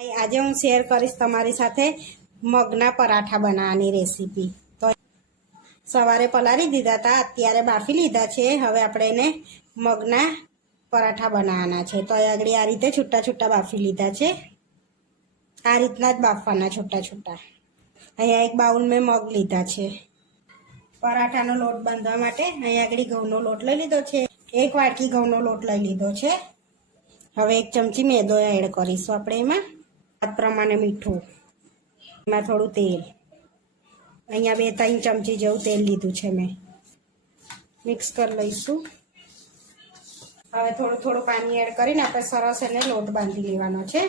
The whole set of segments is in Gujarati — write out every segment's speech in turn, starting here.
આજે હું શેર કરીશ તમારી સાથે મગના પરાઠા બનાવવાની રેસીપી તો સવારે પલાળી દીધા હતા, અત્યારે બાફી લીધા છે. હવે આપણે એને મગના પરાઠા બનાવવાના છે. તો આગળ આ રીતે છૂટા છૂટા બાફી લીધા છે. આ રીતના જ બાફવાના છૂટા છૂટા. અહીંયા એક બાઉલ મેં મગ લીધા છે. પરાઠાનો લોટ બાંધવા માટે અહીંયા આગળ ઘઉંનો લોટ લઈ લીધો છે. એક વાટકી ઘઉંનો લોટ લઈ લીધો છે. હવે એક ચમચી મેદો એડ કરીશું આપણે એમાં. સ્વાદ પ્રમાણે મીઠું, એમાં થોડું તેલ. અહીંયા બે ત્રણ ચમચી જેવું તેલ લીધું છે મેં. મિક્સ કરી લઈશું. હવે થોડું થોડું પાણી એડ કરીને આપણે સરસ એને લોટ બાંધી લેવાનો છે.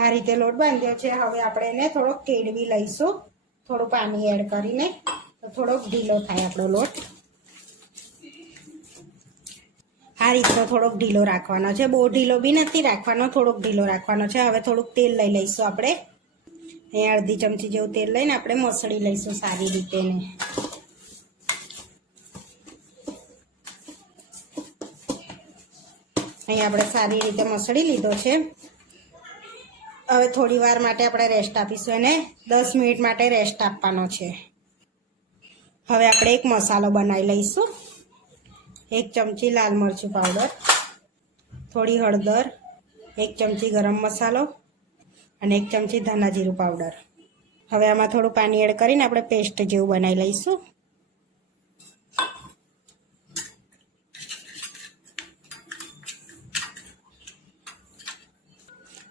આ રીતે લોટ બાંધ્યો છે. હવે આપણે એને થોડોક કેળવી લઈશું. થોડું પાણી એડ કરીને તો થોડોક ઢીલો થાય આપણો લોટ. આ રીતનો થોડોક ઢીલો રાખવાનો છે. બહુ ઢીલો બી નથી રાખવાનો, થોડોક ઢીલો રાખવાનો છે. હવે થોડુંક તેલ લઈ લઈશું આપણે. અહીંયા અડધી ચમચી જેવું તેલ લઈને આપણે મસળી લઈશું સારી રીતે અહીંયા આપણે સારી રીતે મસળી લીધો છે. હવે થોડી વાર માટે આપણે રેસ્ટ આપીશું એને. દસ મિનિટ માટે રેસ્ટ આપવાનો છે. હવે આપણે એક મસાલો બનાવી લઈશું. એક ચમચી લાલ મરચું પાવડર થોડી હળદર, એક ચમચી ગરમ મસાલો અને એક ચમચી ધાણા જીરું પાવડર હવે આમાં થોડું પાણી એડ કરીને આપણે પેસ્ટ જેવું બનાવી લઈશું.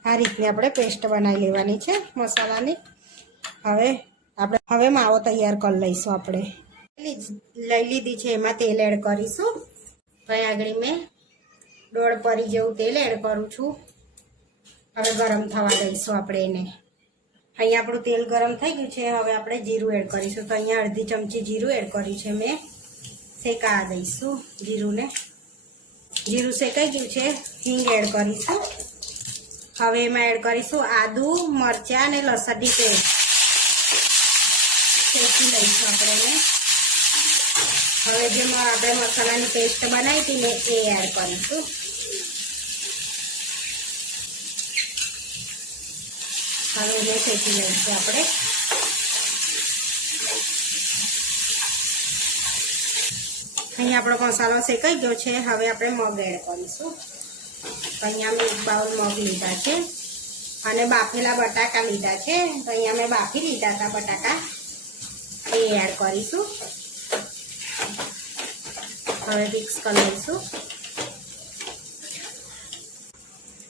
આ રીતની આપણે પેસ્ટ બનાવી લેવાની છે મસાલાની. હવે આપણે હવે માવો તૈયાર કરી લઈશું આપણે. લઈ લીધી છે, એમાં તેલ એડ કરીશું. ભાઈ, આગળ મેં દોઢ પરી જેવું તેલ એડ કરું છું. હવે ગરમ થવા દઈશું આપણે એને. અહીંયા આપણું તેલ ગરમ થઈ ગયું છે, હવે આપણે જીરું એડ કરીશું. તો અહીંયા અડધી ચમચી જીરું એડ કર્યું છે મેં. શેકા દઈશું જીરુંને. જીરું શેકાઈ ગયું છે, હિંગ એડ કરીશું. હવે એમાં એડ કરીશું આદુ, મરચાં અને લસણની પેસ્ટ. શેકી લઈશું આપણે એને. હવે જેમાં આપણે મસાલાની પેસ્ટ બનાવી હતી ને એ એડ કરીશું. હવે એને શેકી લઈશું આપણે. અહીંયા આપણો મસાલો શેકાઈ ગયો છે. હવે આપણે મગ એડ કરીશું. અહીંયા મેં એક બાઉલ મગ લીધા છે. અને બાફેલા બટાકા લીધા છે. તો અહીંયા મેં બાફી લીધા હતા બટાકા. એ એડ કરીશું. હવે મિક્સ કરી લઈશું.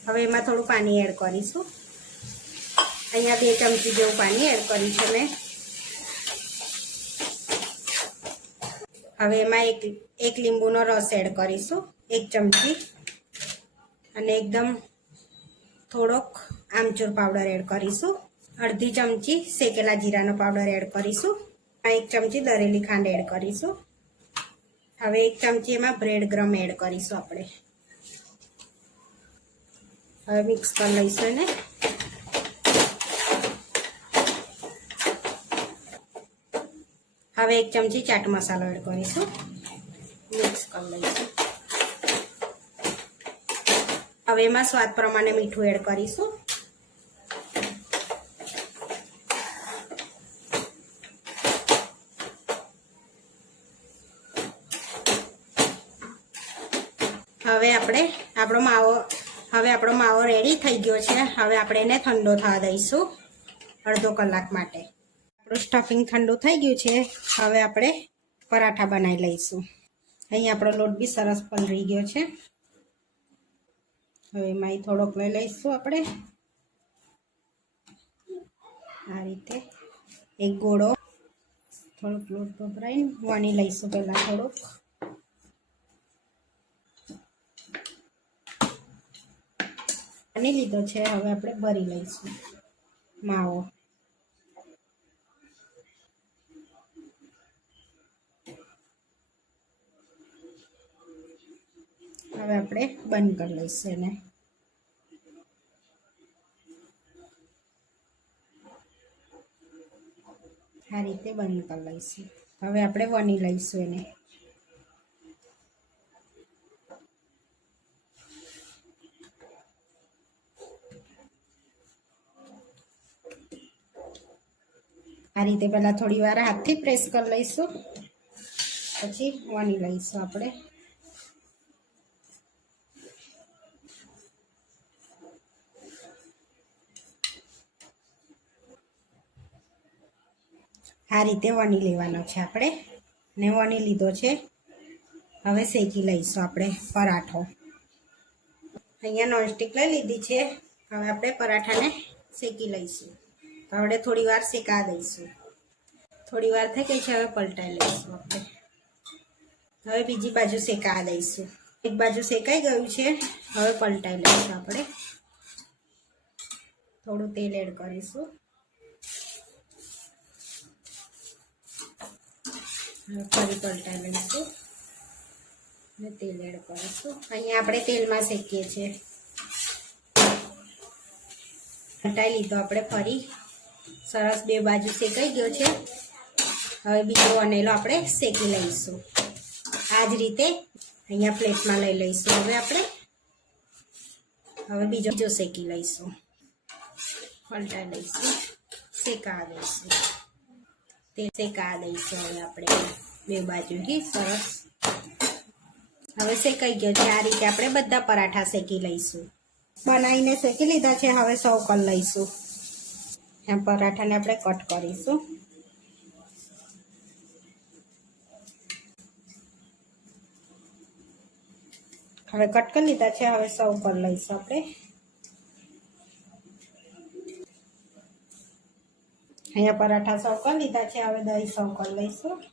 હવે એમાં થોડું પાણી એડ કરીશું. અહીંયા બે ચમચી જેવું પાણી એડ કર્યું છે મેં. હવે એમાં એક એક લીંબુનો રસ એડ કરીશું, એક ચમચી. અને એકદમ થોડોક આમચૂર પાવડર એડ કરીશું. અડધી ચમચી શેકેલા જીરાનો પાવડર એડ કરીશું. એક ચમચી દરેલી ખાંડ એડ કરીશું. હવે એક ચમચી એમાં બ્રેડ ગ્રમ એડ કરીશું આપણે. હવે મિક્સ કરી લઈશું એને. હવે એક ચમચી ચાટ મસાલો એડ કરીશું. મિક્સ કરી લઈશું. હવે એમાં સ્વાદ પ્રમાણે મીઠું એડ કરીશું. હવે આપણે આપણો માવો, હવે આપણો માવો રેડી થઈ ગયો છે. હવે આપણે એને ઠંડો થવા દઈશું અડધો કલાક માટે. આપણું સ્ટફિંગ ઠંડુ થઈ ગયું છે. હવે આપણે પરાઠા બનાવી લઈશું. અહીં આપણો લોટ બી સરસ પલળી ગયો છે. હવે એમાં થોડોક લઈ લઈશું આપણે. આ રીતે એક ગોળો થોડોક લોટ ભભરાઈને વણી લઈશું પહેલાં થોડુંક. વણી લીધો છે. હવે આપણે ભરી લઈશું માવો. હવે આપણે બંધ કરી લઈશું એને. આ રીતે બંધ કરી લઈશું. હવે આપણે વણી લઈશું એને. આ રીતે પહેલાં થોડી વાર હાથથી પ્રેસ કરી લઈશું. પછી વણી લઈશું આપણે. આ રીતે વણી લેવાનો છે આપણે. ને વણી લીધો છે. હવે શેકી લઈશું આપણે પરાઠો. અહીંયા નોનસ્ટિક લઈ લીધી છે. હવે આપણે પરાઠાને શેકી લઈશું. આપણે થોડી વાર શેકા દઈશું. થોડી વાર થઈ ગઈ છે, હવે પલટાઈ લઈશું આપણે. હવે બીજી બાજુ શેકા દઈશું. એક બાજુ શેકાઈ ગયું છે, હવે પલટાઈ લઈશું આપણે. થોડું તેલ એડ કરીશું. હવે ફરી પલટાઈ લઈશું. અને તેલ એડ કરીશું. અહીંયા આપણે તેલમાં શેકીએ છીએ. પલટાઈ લીધો આપણે ફરી. સરસ બે બાજુ શેકાઈ ગયો છે. હવે બીજો વનેલો આપણે શેકી લઈશું. આ જ રીતે અહીંયા પ્લેટમાં લઈ લઈશું હવે આપણે. હવે બીજો બીજો શેકી લઈશું. પલટા લઈશું શેકા દઈશું. તે શેકા દઈશું હવે આપણે બે બાજુથી સરસ. હવે શેકાઈ ગયો છે. આ રીતે આપણે બધા પરાઠા શેકી લઈશું. બનાવીને શેકી લીધા છે. હવે સૌ કરી લઈશું. એમ પરાઠાને આપણે કટ કરીશું. હવે કટ કરી લીધા છે, હવે સૌ કરી લઈશું આપણે. અહીંયા પરાઠા સર્વ કરી લીધા છે, હવે દહીં સર્વ કરી લઈશું.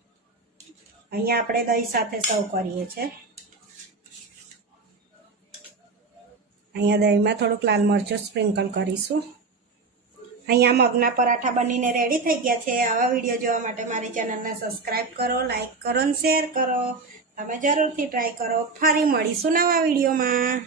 અહીંયા આપણે દહીં સાથે સર્વ કરીએ છીએ. અહીંયા દહીંમાં થોડુંક લાલ મરચું સ્પ્રિંકલ કરીશું. અહીંયા મગના પરાઠા બનીને રેડી થઈ ગયા છે. આવા વીડિયો જોવા માટે મારી ચેનલને સબસ્ક્રાઈબ કરો લાઈક કરો અને શેર કરો. તમે જરૂરથી ટ્રાય કરો. ફરી મળીશું નવા વિડીયોમાં